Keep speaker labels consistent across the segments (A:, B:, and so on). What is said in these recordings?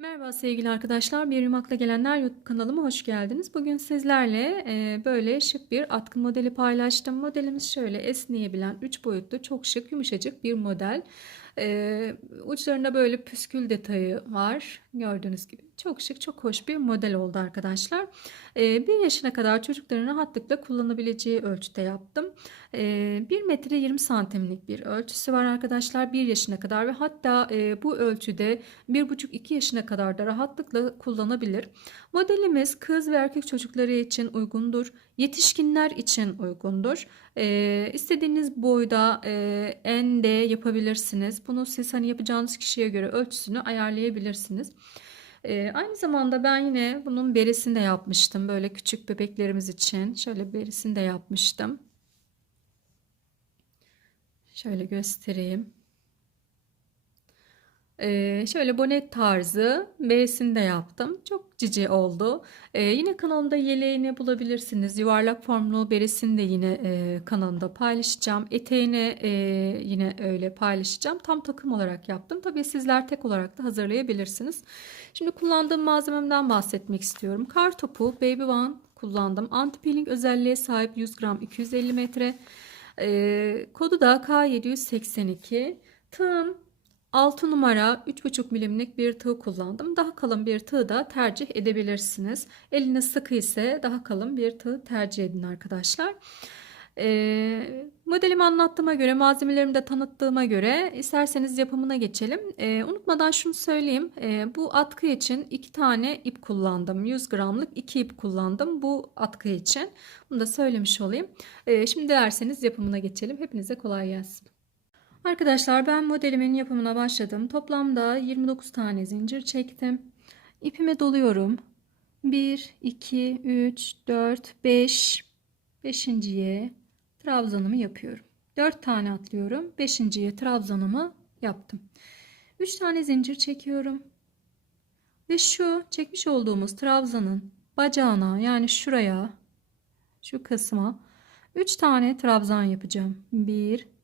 A: Merhaba sevgili arkadaşlar, Bir Yumakla Gelenler YouTube kanalıma hoş geldiniz. Bugün sizlerle e, böyle şık bir atkı modeli paylaştım. Modelimiz şöyle esneyebilen 3 boyutlu çok şık yumuşacık bir model. E, uçlarında böyle püskül detayı var gördüğünüz gibi. Çok şık çok hoş bir model oldu arkadaşlar. E, 1 yaşına kadar çocukların rahatlıkla kullanabileceği ölçüde yaptım. E, 1 metre 20 santimlik bir ölçüsü var arkadaşlar 1 yaşına kadar ve hatta e, bu ölçüde 1,5-2 yaşına kadar da rahatlıkla kullanabilir. Modelimiz kız ve erkek çocukları için uygundur. Yetişkinler için uygundur. Ee, istediğiniz boyda e, en de yapabilirsiniz. Bunu siz hani yapacağınız kişiye göre ölçüsünü ayarlayabilirsiniz. Ee, aynı zamanda ben yine bunun berisini de yapmıştım. Böyle küçük bebeklerimiz için. Şöyle berisini de yapmıştım. Şöyle göstereyim. Ee, şöyle bonet tarzı B'sini de yaptım. Çok cici oldu. Ee, yine kanalımda yeleğini bulabilirsiniz. Yuvarlak formlu beresini de yine e, kanalımda paylaşacağım. Eteğini e, yine öyle paylaşacağım. Tam takım olarak yaptım. Tabii sizler tek olarak da hazırlayabilirsiniz. Şimdi kullandığım malzememden bahsetmek istiyorum. Kar topu Baby One kullandım. Anti peeling özelliğe sahip 100 gram 250 metre. Ee, kodu da K782. Tığım 6 numara 3,5 milimlik bir tığ kullandım. Daha kalın bir tığ da tercih edebilirsiniz. Eliniz sıkı ise daha kalın bir tığ tercih edin arkadaşlar. E, modelimi anlattığıma göre, malzemelerimi de tanıttığıma göre isterseniz yapımına geçelim. E, unutmadan şunu söyleyeyim. E, bu atkı için iki tane ip kullandım. 100 gramlık iki ip kullandım bu atkı için. Bunu da söylemiş olayım. E, şimdi dilerseniz yapımına geçelim. Hepinize kolay gelsin. Arkadaşlar ben modelimin yapımına başladım. Toplamda 29 tane zincir çektim. İpime doluyorum. 1, 2, 3, 4, 5. Beşinciye trabzanımı yapıyorum. 4 tane atlıyorum. Beşinciye trabzanımı yaptım. 3 tane zincir çekiyorum. Ve şu çekmiş olduğumuz trabzanın bacağına yani şuraya şu kısma 3 tane trabzan yapacağım. 1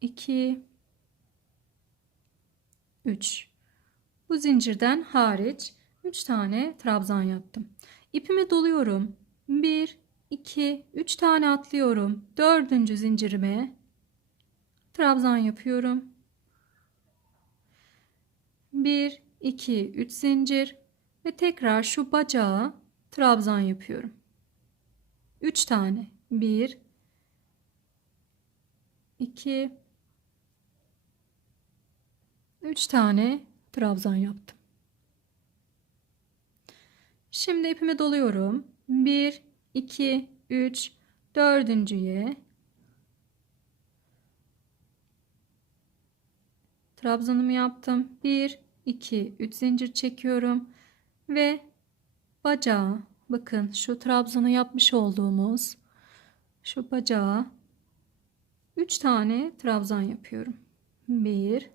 A: 2 3 bu zincirden hariç 3 tane trabzan yaptım. İpimi doluyorum. 1 2 3 tane atlıyorum. 4. zincirime trabzan yapıyorum. 1 2 3 zincir ve tekrar şu bacağa trabzan yapıyorum. 3 tane. 1 2 3 tane trabzan yaptım. Şimdi ipimi doluyorum. 1 2 3 dördüncüye trabzanımı yaptım. 1 2 3 zincir çekiyorum ve bacağı bakın şu trabzanı yapmış olduğumuz şu bacağı 3 tane trabzan yapıyorum. 1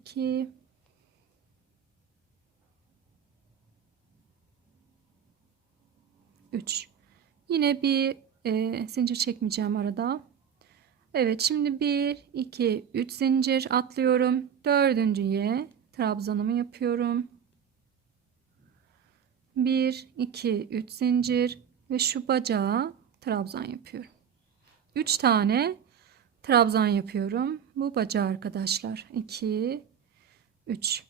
A: 2 3 yine bir e, zincir çekmeyeceğim arada. Evet şimdi 1 2 3 zincir atlıyorum. Dördüncüye trabzanımı yapıyorum. 1 2 3 zincir ve şu bacağa trabzan yapıyorum. 3 tane trabzan yapıyorum. Bu bacağı arkadaşlar 2 3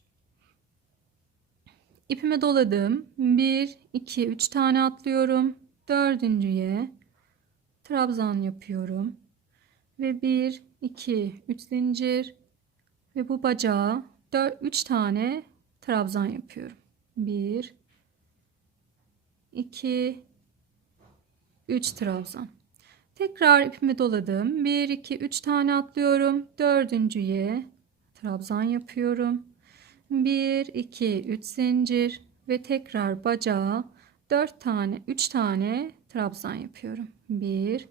A: ipime doladım. 1 2 3 tane atlıyorum. Dördüncüye trabzan yapıyorum. Ve 1 2 3 zincir. Ve bu bacağı 4 3 tane trabzan yapıyorum. 1 2 3 trabzan. Tekrar ipimi doladım. 1 2 3 tane atlıyorum. Dördüncüye trabzan yapıyorum 1 2 3 zincir ve tekrar bacağa 4 tane 3 tane trabzan yapıyorum. 1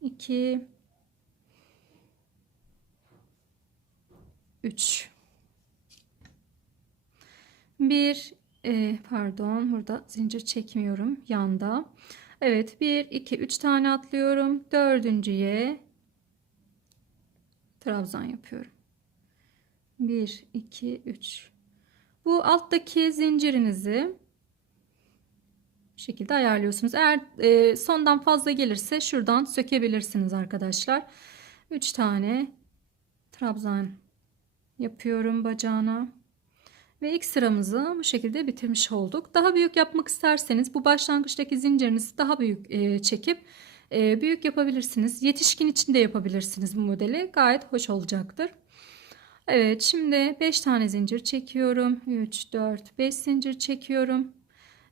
A: 2 3 1 e, pardon burada zincir çekmiyorum yanda. Evet 1 2 3 tane atlıyorum. Dördüncüye trabzan yapıyorum. 1 2 3 bu alttaki zincirinizi bu şekilde ayarlıyorsunuz. Eğer e, sondan fazla gelirse şuradan sökebilirsiniz arkadaşlar. 3 tane trabzan yapıyorum bacağına. Ve ilk sıramızı bu şekilde bitirmiş olduk. Daha büyük yapmak isterseniz bu başlangıçtaki zincirinizi daha büyük e, çekip e, büyük yapabilirsiniz. Yetişkin için de yapabilirsiniz bu modeli. Gayet hoş olacaktır. Evet şimdi 5 tane zincir çekiyorum. 3, 4, 5 zincir çekiyorum.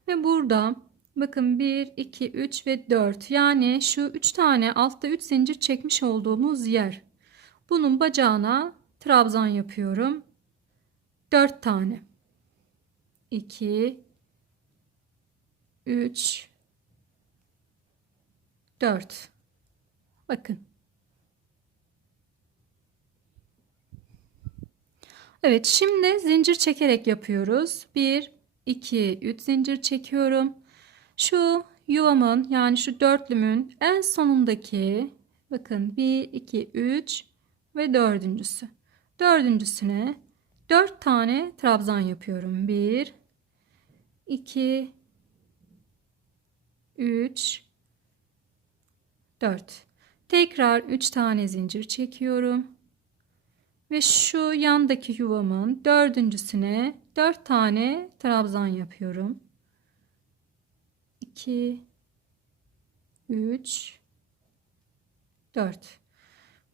A: Ve burada bakın 1, 2, 3 ve 4 yani şu 3 tane altta 3 zincir çekmiş olduğumuz yer. Bunun bacağına trabzan yapıyorum. 4 tane. 2 3 4 Bakın. Evet, şimdi zincir çekerek yapıyoruz. 1 2 3 zincir çekiyorum. Şu yuvamın yani şu dörtlümün en sonundaki bakın 1 2 3 ve dördüncüsü. Dördüncüsüne 4 tane trabzan yapıyorum. 1 2 3 4 tekrar 3 tane zincir çekiyorum ve şu yandaki yuvamın dördüncüsüne 4 tane trabzan yapıyorum. 2 3 4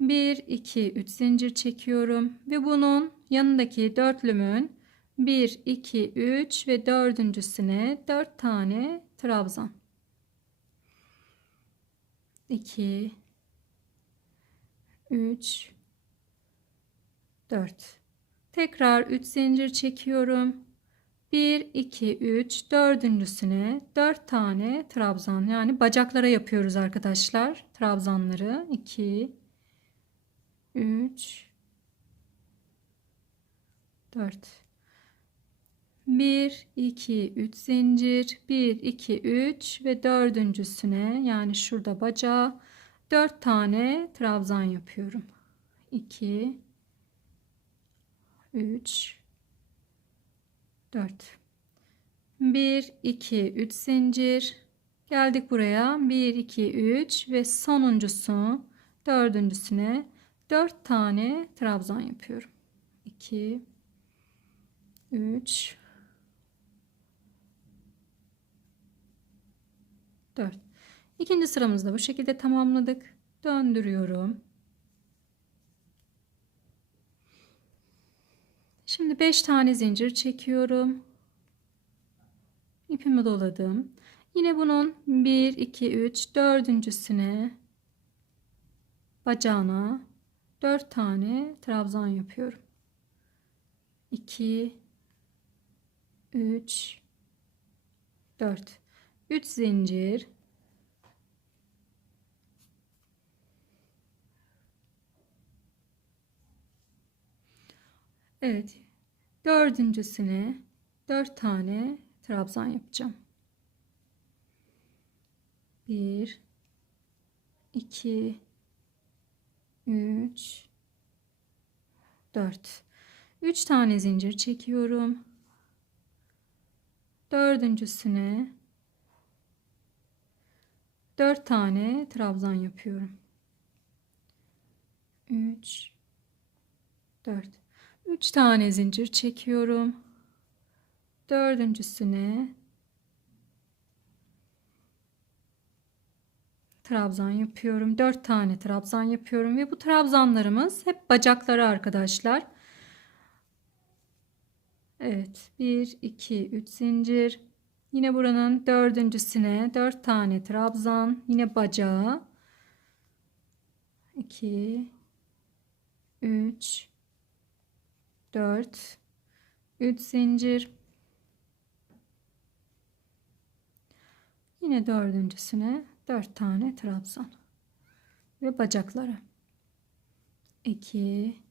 A: 1 2 3 zincir çekiyorum. Ve bunun yanındaki dörtlümün 1 2 3 ve dördüncüsüne 4 tane trabzan. 2 3 4 tekrar 3 zincir çekiyorum. 1 2 3 dördüncüsüne 4 tane trabzan yani bacaklara yapıyoruz arkadaşlar trabzanları. 2 3 4 1 2 3 zincir. 1 2 3 ve dördüncüsüne yani şurada bacağı 4 tane trabzan yapıyorum. 2 3 4 1 2 3 zincir. Geldik buraya. 1 2 3 ve sonuncusu dördüncüsüne 4 tane trabzan yapıyorum. 2 3 4 ikinci sıramızda bu şekilde tamamladık. Döndürüyorum şimdi 5 tane zincir çekiyorum. İpimi doladım. Yine bunun 1 2 3 dördüncüsüne bacağına 4 tane trabzan yapıyorum. 2 3 4 3 zincir. Evet dördüncüsüne 4 tane trabzan yapacağım. 1 2 3 4 3 tane zincir çekiyorum. Dördüncüsüne 4 tane trabzan yapıyorum. 3 4 3 tane zincir çekiyorum. Dördüncüsüne trabzan yapıyorum. 4 tane trabzan yapıyorum ve bu trabzanlarımız hep bacakları arkadaşlar. Evet 1 2 3 zincir. Yine buranın dördüncüsüne 4 tane trabzan yine bacağı. 2 3 4 3 zincir. Yine dördüncüsüne 4 tane trabzan. Ve bacakları. 2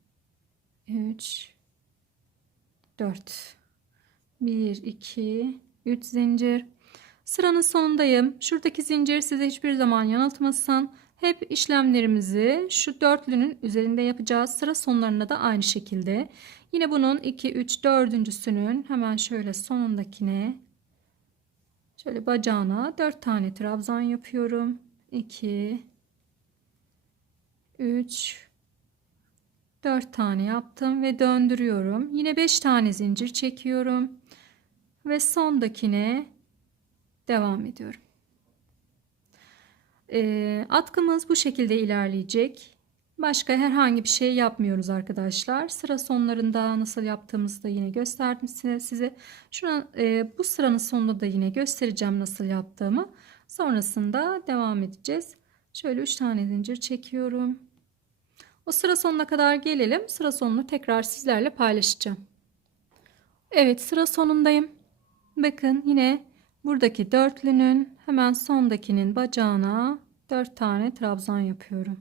A: 3 4 1 2 3 zincir. Sıranın sonundayım. Şuradaki zincir size hiçbir zaman yanıltmasın. Hep işlemlerimizi şu dörtlünün üzerinde yapacağız. Sıra sonlarında da aynı şekilde. Yine bunun 2, 3, dördüncüsünün hemen şöyle sonundakine şöyle bacağına 4 tane trabzan yapıyorum. 2, 3, 4 tane yaptım ve döndürüyorum. Yine 5 tane zincir çekiyorum. Ve sondakine devam ediyorum. E, atkımız bu şekilde ilerleyecek. Başka herhangi bir şey yapmıyoruz arkadaşlar. Sıra sonlarında nasıl yaptığımızı da yine gösterdim size. Şuna, e, bu sıranın sonunda da yine göstereceğim nasıl yaptığımı. Sonrasında devam edeceğiz. Şöyle 3 tane zincir çekiyorum. O sıra sonuna kadar gelelim. Sıra sonunu tekrar sizlerle paylaşacağım. Evet sıra sonundayım. Bakın yine buradaki dörtlünün hemen sondakinin bacağına 4 tane trabzan yapıyorum.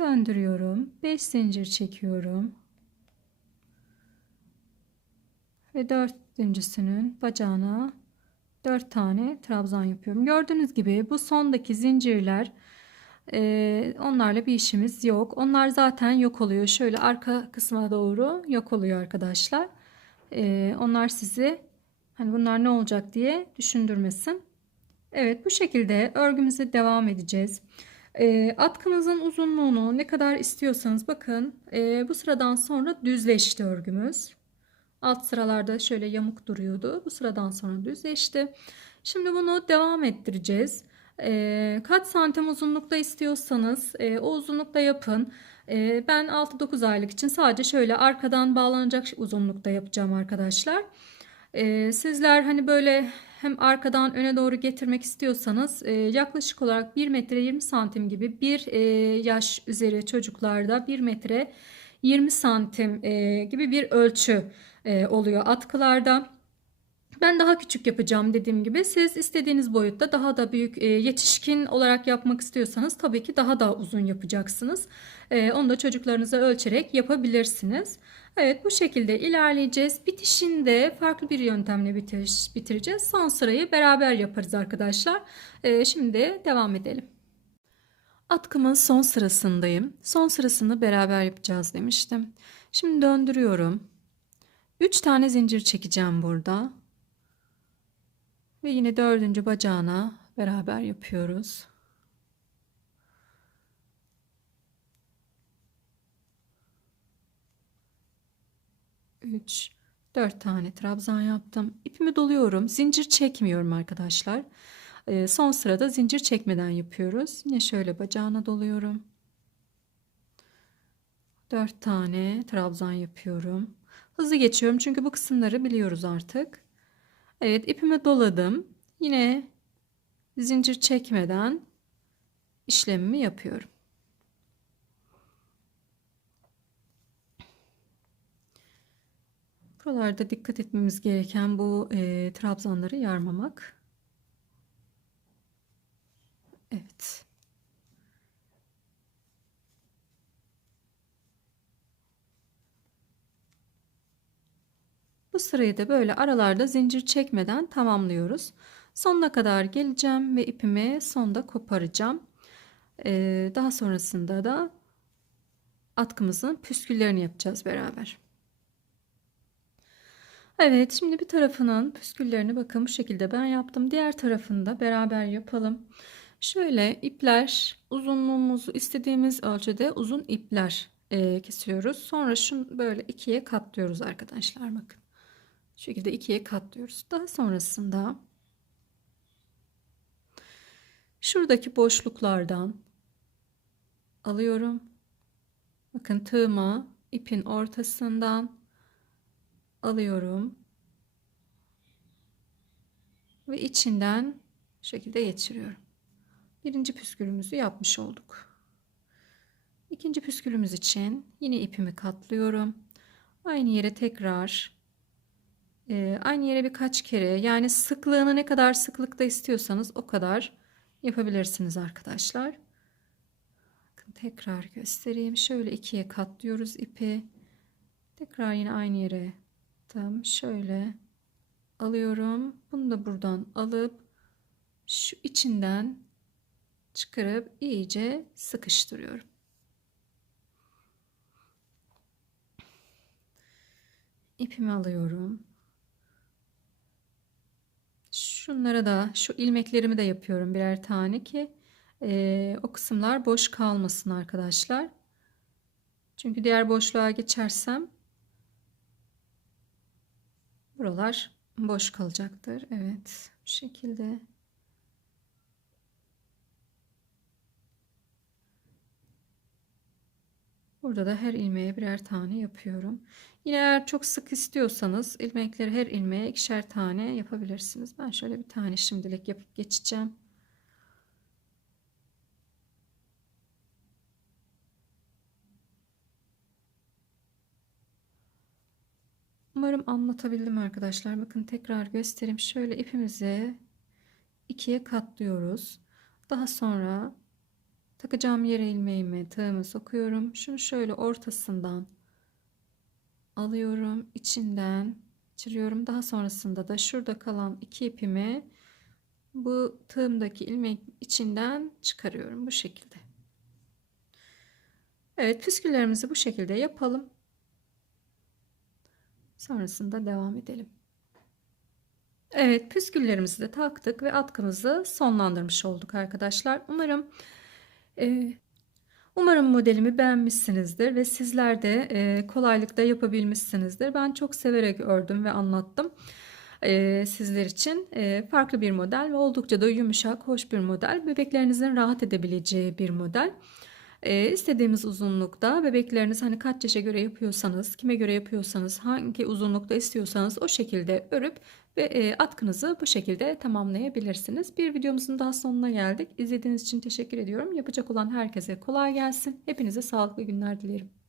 A: Döndürüyorum. 5 zincir çekiyorum. Ve dördüncüsünün bacağına 4 tane trabzan yapıyorum. Gördüğünüz gibi bu sondaki zincirler e, onlarla bir işimiz yok. Onlar zaten yok oluyor. Şöyle arka kısma doğru yok oluyor arkadaşlar. E, onlar sizi hani bunlar ne olacak diye düşündürmesin. Evet bu şekilde örgümüze devam edeceğiz. E, atkınızın uzunluğunu ne kadar istiyorsanız bakın e, bu sıradan sonra düzleşti örgümüz. Alt sıralarda şöyle yamuk duruyordu. Bu sıradan sonra düzleşti. Şimdi bunu devam ettireceğiz. E, kaç santim uzunlukta istiyorsanız e, o uzunlukta yapın. Ben 6-9 aylık için sadece şöyle arkadan bağlanacak uzunlukta yapacağım arkadaşlar. Sizler hani böyle hem arkadan öne doğru getirmek istiyorsanız yaklaşık olarak 1 metre 20 santim gibi bir yaş üzeri çocuklarda 1 metre 20 santim gibi bir ölçü oluyor atkılarda. Ben daha küçük yapacağım dediğim gibi. Siz istediğiniz boyutta daha da büyük e, yetişkin olarak yapmak istiyorsanız tabii ki daha da uzun yapacaksınız. E, onu da çocuklarınıza ölçerek yapabilirsiniz. Evet bu şekilde ilerleyeceğiz. Bitişinde farklı bir yöntemle bitiriş, bitireceğiz. Son sırayı beraber yaparız arkadaşlar. E, şimdi devam edelim. Atkımın son sırasındayım. Son sırasını beraber yapacağız demiştim. Şimdi döndürüyorum. 3 tane zincir çekeceğim burada. Ve yine dördüncü bacağına beraber yapıyoruz. Üç, dört tane trabzan yaptım. İpimi doluyorum. Zincir çekmiyorum arkadaşlar. Ee, son sırada zincir çekmeden yapıyoruz. Yine şöyle bacağına doluyorum. Dört tane trabzan yapıyorum. Hızlı geçiyorum çünkü bu kısımları biliyoruz artık. Evet ipimi doladım. Yine zincir çekmeden işlemimi yapıyorum. Buralarda dikkat etmemiz gereken bu e, trabzanları yarmamak. Evet. Bu sırayı da böyle aralarda zincir çekmeden tamamlıyoruz. Sonuna kadar geleceğim ve ipimi sonda koparacağım. Ee, daha sonrasında da atkımızın püsküllerini yapacağız beraber. Evet şimdi bir tarafının püsküllerini bakın bu şekilde ben yaptım. Diğer tarafında beraber yapalım. Şöyle ipler uzunluğumuzu istediğimiz ölçüde uzun ipler e, kesiyoruz. Sonra şunu böyle ikiye katlıyoruz arkadaşlar bakın. Şekilde ikiye katlıyoruz. Daha sonrasında şuradaki boşluklardan alıyorum. Bakın tığımı ipin ortasından alıyorum. Ve içinden şekilde geçiriyorum. Birinci püskülümüzü yapmış olduk. İkinci püskülümüz için yine ipimi katlıyorum. Aynı yere tekrar e, aynı yere birkaç kere yani sıklığını ne kadar sıklıkta istiyorsanız o kadar yapabilirsiniz arkadaşlar. Bakın tekrar göstereyim. Şöyle ikiye katlıyoruz ipi. Tekrar yine aynı yere Taktım. Şöyle alıyorum. Bunu da buradan alıp şu içinden çıkarıp iyice sıkıştırıyorum. İpimi alıyorum. Şunlara da şu ilmeklerimi de yapıyorum birer tane ki eee, o kısımlar boş kalmasın arkadaşlar. Çünkü diğer boşluğa geçersem buralar boş kalacaktır. Evet, bu şekilde. Burada da her ilmeğe birer tane yapıyorum. Yine eğer çok sık istiyorsanız ilmekleri her ilmeğe ikişer tane yapabilirsiniz. Ben şöyle bir tane şimdilik yapıp geçeceğim. Umarım anlatabildim arkadaşlar. Bakın tekrar göstereyim. Şöyle ipimizi ikiye katlıyoruz. Daha sonra takacağım yere ilmeğimi tığımı sokuyorum. Şunu şöyle ortasından alıyorum. içinden geçiriyorum. Daha sonrasında da şurada kalan iki ipimi bu tığımdaki ilmek içinden çıkarıyorum. Bu şekilde. Evet püsküllerimizi bu şekilde yapalım. Sonrasında devam edelim. Evet püsküllerimizi de taktık ve atkımızı sonlandırmış olduk arkadaşlar. Umarım umarım modelimi beğenmişsinizdir ve sizler de e, kolaylıkla yapabilmişsinizdir. Ben çok severek ördüm ve anlattım. E, sizler için e, farklı bir model ve oldukça da yumuşak, hoş bir model. Bebeklerinizin rahat edebileceği bir model. E, istediğimiz uzunlukta bebekleriniz hani kaç yaşa göre yapıyorsanız, kime göre yapıyorsanız, hangi uzunlukta istiyorsanız o şekilde örüp ve e, atkınızı bu şekilde tamamlayabilirsiniz. Bir videomuzun daha sonuna geldik. İzlediğiniz için teşekkür ediyorum. Yapacak olan herkese kolay gelsin. Hepinize sağlıklı günler dilerim.